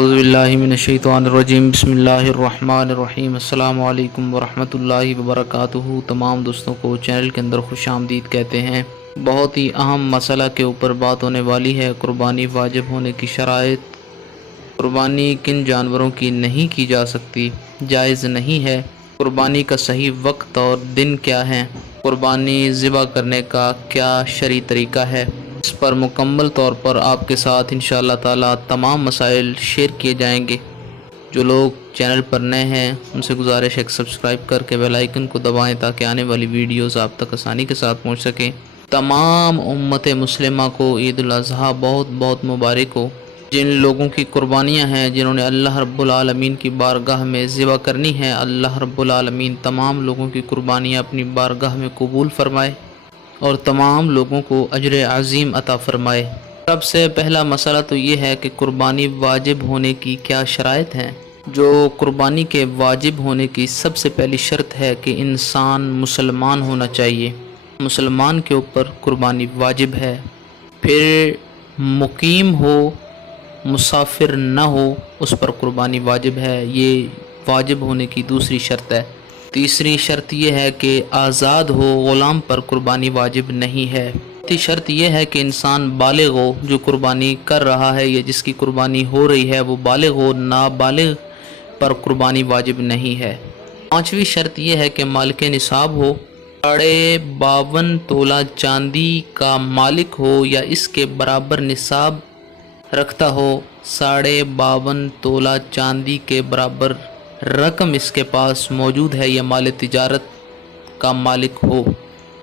औज़ुबिल्लाहि मिनश्शैतानिर्रजीम बिस्मिल्लाहिर्रहमानिर्रहीम अस्सलामु अलैकुम वरहमतुल्लाहि वबरकातुहू। तमाम दोस्तों को चैनल के अंदर खुश आमदीद कहते हैं। बहुत ही अहम मसला के ऊपर बात होने वाली है, कुर्बानी वाजिब होने की शराइत। कुर्बानी किन जानवरों की नहीं की जा सकती, जायज़ नहीं है, कुर्बानी का सही वक्त और दिन क्या है, कुर्बानी ज़िबा करने का क्या शरई तरीका है, इस पर मुकम्मल तौर पर आपके साथ इंशाअल्लाह ताला तमाम मसाइल शेयर किए जाएंगे। जो लोग चैनल पर नए हैं उनसे गुजारिश है कि सब्सक्राइब करके बेल आइकन को दबाएं ताकि आने वाली वीडियोस आप तक आसानी के साथ पहुंच सकें। तमाम उम्मत मुस्लिमा को ईद उल अज़हा बहुत बहुत मुबारक हो। जिन लोगों की कुर्बानियाँ हैं, जिन्होंने अल्लाह रब्बुल आलमीन की बारगाह में ज़िबा करनी है, अल्लाह रब्बुल आलमीन तमाम लोगों की कुर्बानियाँ अपनी बारगाह में कबूल फरमाए और तमाम लोगों को अजर अज़ीम अता फ़रमाए। सबसे पहला मसला तो ये है कि कुर्बानी वाजिब होने की क्या शराइत हैं। जो कुर्बानी के वाजिब होने की सबसे पहली शर्त है कि इंसान मुसलमान होना चाहिए, मुसलमान के ऊपर कुर्बानी वाजिब है। फिर मुकीम हो, मुसाफिर न हो, उस पर कुर्बानी वाजिब है। ये वाजिब होने की दूसरी शर्त है। तीसरी शर्त यह है कि आज़ाद हो, ग़ुलाम पर कुर्बानी वाजिब नहीं है। चौथी शर्त यह है कि इंसान बालिग हो, जो कुर्बानी कर रहा है या जिसकी कुर्बानी हो रही है वो बालिग हो, नाबालिग पर कुर्बानी वाजिब नहीं है। पाँचवीं शर्त यह है कि मालिक निसाब हो, 52 तोला चांदी का मालिक हो या इसके बराबर निसाब रखता हो, 52 तोला चांदी के बराबर रकम इसके पास मौजूद है या माल तिजारत का मालिक हो,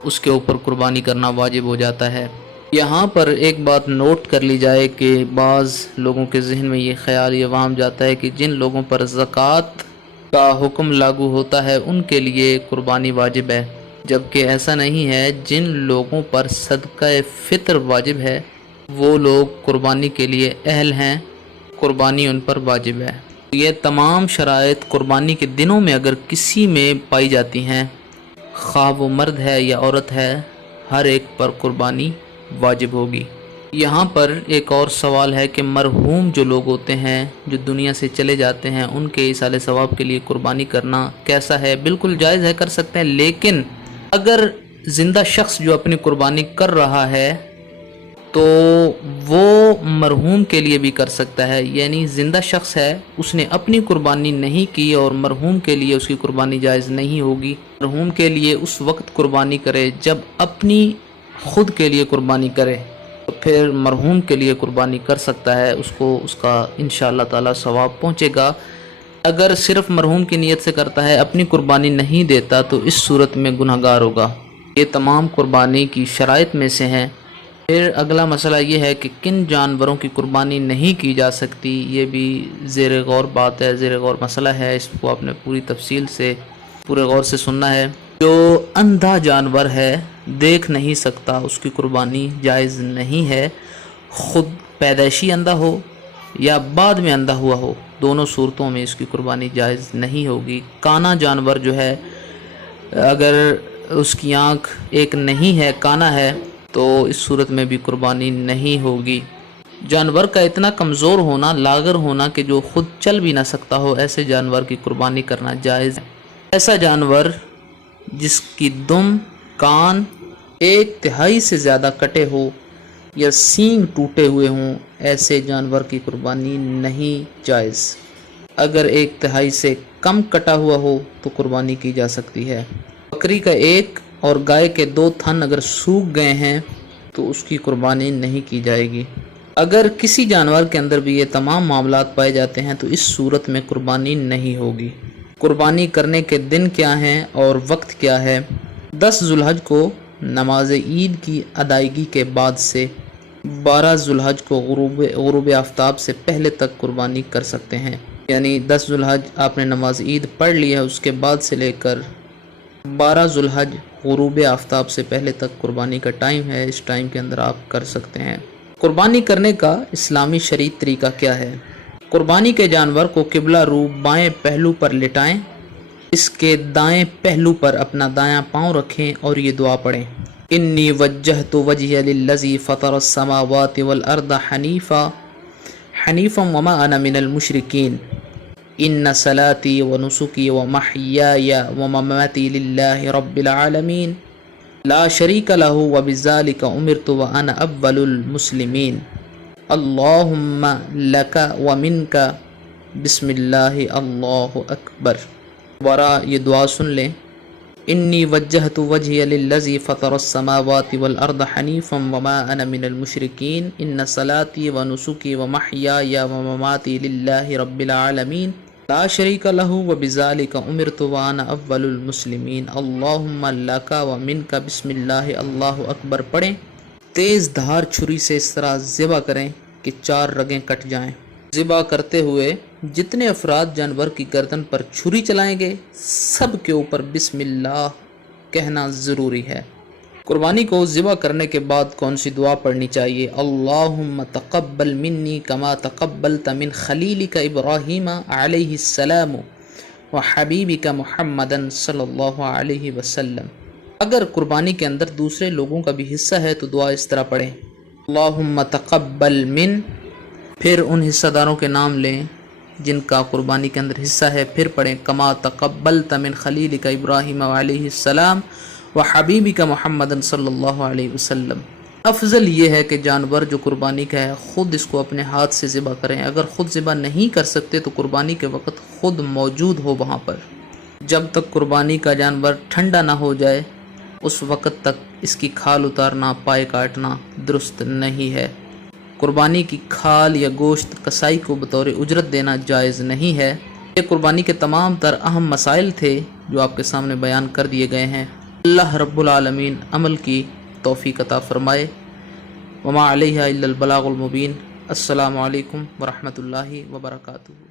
उसके ऊपर कुर्बानी करना वाजिब हो जाता है। यहाँ पर एक बात नोट कर ली जाए कि बाज़ लोगों के जहन में ये ख्याल ये वाम जाता है कि जिन लोगों पर ज़कात का हुक्म लागू होता है उनके लिए कुर्बानी वाजिब है, जबकि ऐसा नहीं है। जिन लोगों पर सदका फ़ितर वाजिब है वो लोग कुर्बानी के लिए अहल हैं, कुर्बानी उन पर वाजिब है। ये तमाम शराइत कुर्बानी के दिनों में अगर किसी में पाई जाती हैं, ख्वाह वो मर्द है या औरत है, हर एक पर कुर्बानी वाजिब होगी। यहाँ पर एक और सवाल है कि मरहूम जो लोग होते हैं, जो दुनिया से चले जाते हैं, उनके इसाले सवाब के लिए कुर्बानी करना कैसा है। बिल्कुल जायज़ है, कर सकते हैं, लेकिन अगर ज़िंदा शख्स जो अपनी कुर्बानी कर रहा है तो वो मरहूम के लिए भी कर सकता है। यानी ज़िंदा शख्स है, उसने अपनी कुर्बानी नहीं की और मरहूम के लिए उसकी कुर्बानी जायज़ नहीं होगी। मरहूम के लिए उस वक्त कुर्बानी करे जब अपनी ख़ुद के लिए कुर्बानी करे, तो फिर मरहूम के लिए कुर्बानी कर सकता है, उसको उसका इंशाअल्लाह ताला सवाब पहुँचेगा। अगर सिर्फ़ मरहूम की नीयत से करता है, अपनी कुर्बानी नहीं देता, तो इस सूरत में गुनहगार होगा। ये तमाम कुर्बानी की शराइत में से हैं। फिर अगला मसला ये है कि किन जानवरों की कुर्बानी नहीं की जा सकती। ये भी ज़ेर गौर बात है, ज़ेर गौर मसला है, इसको आपने पूरी तफसील से पूरे गौर से सुनना है। जो अंधा जानवर है, देख नहीं सकता, उसकी कुर्बानी जायज़ नहीं है। ख़ुद पैदाइशी अंधा हो या बाद में अंधा हुआ हो, दोनों सूरतों में इसकी कुर्बानी जायज़ नहीं होगी। काना जानवर जो है, अगर उसकी आँख एक नहीं है, काना है, तो इस सूरत में भी कुर्बानी नहीं होगी। जानवर का इतना कमज़ोर होना, लागर होना कि जो ख़ुद चल भी ना सकता हो, ऐसे जानवर की कुर्बानी करना जायज़ है। ऐसा जानवर जिसकी दुम, कान 1/3 से ज़्यादा कटे हो या सींग टूटे हुए हों, ऐसे जानवर की कुर्बानी नहीं जायज़। अगर 1/3 से कम कटा हुआ हो तो कुर्बानी की जा सकती है। बकरी का 1 और गाय के 2 थन अगर सूख गए हैं तो उसकी कुर्बानी नहीं की जाएगी। अगर किसी जानवर के अंदर भी ये तमाम मामलात पाए जाते हैं तो इस सूरत में कुर्बानी नहीं होगी। कुर्बानी करने के दिन क्या हैं और वक्त क्या है। 10 ज़ुल्हज को नमाज ईद की अदायगी के बाद से 12 ज़ुल्हज को गुरूब आफ्ताब से पहले तक कुर्बानी कर सकते हैं। यानी 10 ज़ुल्हज आपने नमाज ईद पढ़ ली है, उसके बाद से लेकर 12 ज़ुल्हज गुरूब आफ्ताब से पहले तक कुर्बानी का टाइम है। इस टाइम के अंदर आप कर सकते हैं। कुर्बानी करने का इस्लामी शरई तरीका क्या है। कुर्बानी के जानवर को किबला रू बाएं पहलू पर लिटाएं, इसके दाएं पहलू पर अपना दायां पाँव रखें और ये दुआ पढ़ें। इन्नी वज्जहतु वजहिया लिल्लज़ी फ़तरस समावाति वल अर्द हनीफ़ा हनीफ़म वमा अना मिनल मुशरिकीन इन्ना सलाती व नुसुकी व महयाया व ममाती लिल्लाहि रब्बिल आलमीन ला शरीका लहू व बिज़ालिका उमिरतु व अना अव्वलुल मुस्लिमीन अल्लाहुम्मा लका व मिनका बिस्मिल्लाहि अल्लाहु अकबर। दोबारा ये दुआ सुन लें। इन्नी वज्जहतु वजहिया लिल्लज़ी फ़तरस समावाति वल अर्द हनीफ़म वमा अना मिनल मुशरिकीन इन्ना सलाती व नुसुकी व महयाया व ममाती लिल्लाहि रब्बिल आलमीन ला शरीका लहू व बिज़ालिका उमिरतु व अना अव्वलुल मुस्लिमीन अल्लाहुम्मा लका व मिनका बिस्मिल्लाहि अल्लाहु अकबर पढ़ें। तेज़ धार छुरी से इस तरह ज़िबा करें कि 4 रगें कट जाएं। ज़िबा करते हुए जितने अफराद जानवर की गर्दन पर छुरी चलाएंगे सब के ऊपर बिस्मिल्लाह कहना ज़रूरी है। कुर्बानी को ज़िबा करने के बाद कौन सी दुआ पढ़नी चाहिए? अल्लाहुम्मा तक़ब्बल मिन्नी कमा तक़ब्बलत मिन खलीलिका इब्राहीम अलैहिस्सलाम व हबीबिका मुहम्मदन सल्लल्लाहु अलैहि वसल्लम। अगर कुर्बानी के अंदर दूसरे लोगों का भी हिस्सा है तो दुआ इस तरह पढ़ें। अल्लाहुम्मा तक़ब्बल मिन, फिर उन हिस्सेदारों के नाम लें जिनका कुर्बानी के अंदर हिस्सा है, फिर पढ़ें कमा तक़ब्बलत मिन खलीलिका इब्राहीम अलैहिस्सलाम व हबीबिका मुहम्मदन सल्लल्लाहु अलैहि वसल्लम। अफजल ये है कि जानवर जो कुर्बानी का है ख़ुद इसको अपने हाथ से ज़िबा करें। अगर ख़ुद ज़िबा नहीं कर सकते तो कुर्बानी के वक़्त ख़ुद मौजूद हो वहाँ पर। जब तक कुर्बानी का जानवर ठंडा ना हो जाए उस वक़्त तक इसकी खाल उतारना, पाए काटना दुरुस्त नहीं है। कुर्बानी की खाल या गोश्त कसाई को बतौर उजरत देना जायज़ नहीं है। ये कुर्बानी के तमाम तर अहम मसाइल थे जो आपके सामने बयान कर दिए गए हैं। अल्लाह रब्बुल आलमीन अमल की तौफीक अता फरमाए। वमा अलैहा इल्लल बलागुल मुबीन। अस्सलामु अलैकुम व रहमतुल्लाहि व बरकातुहू।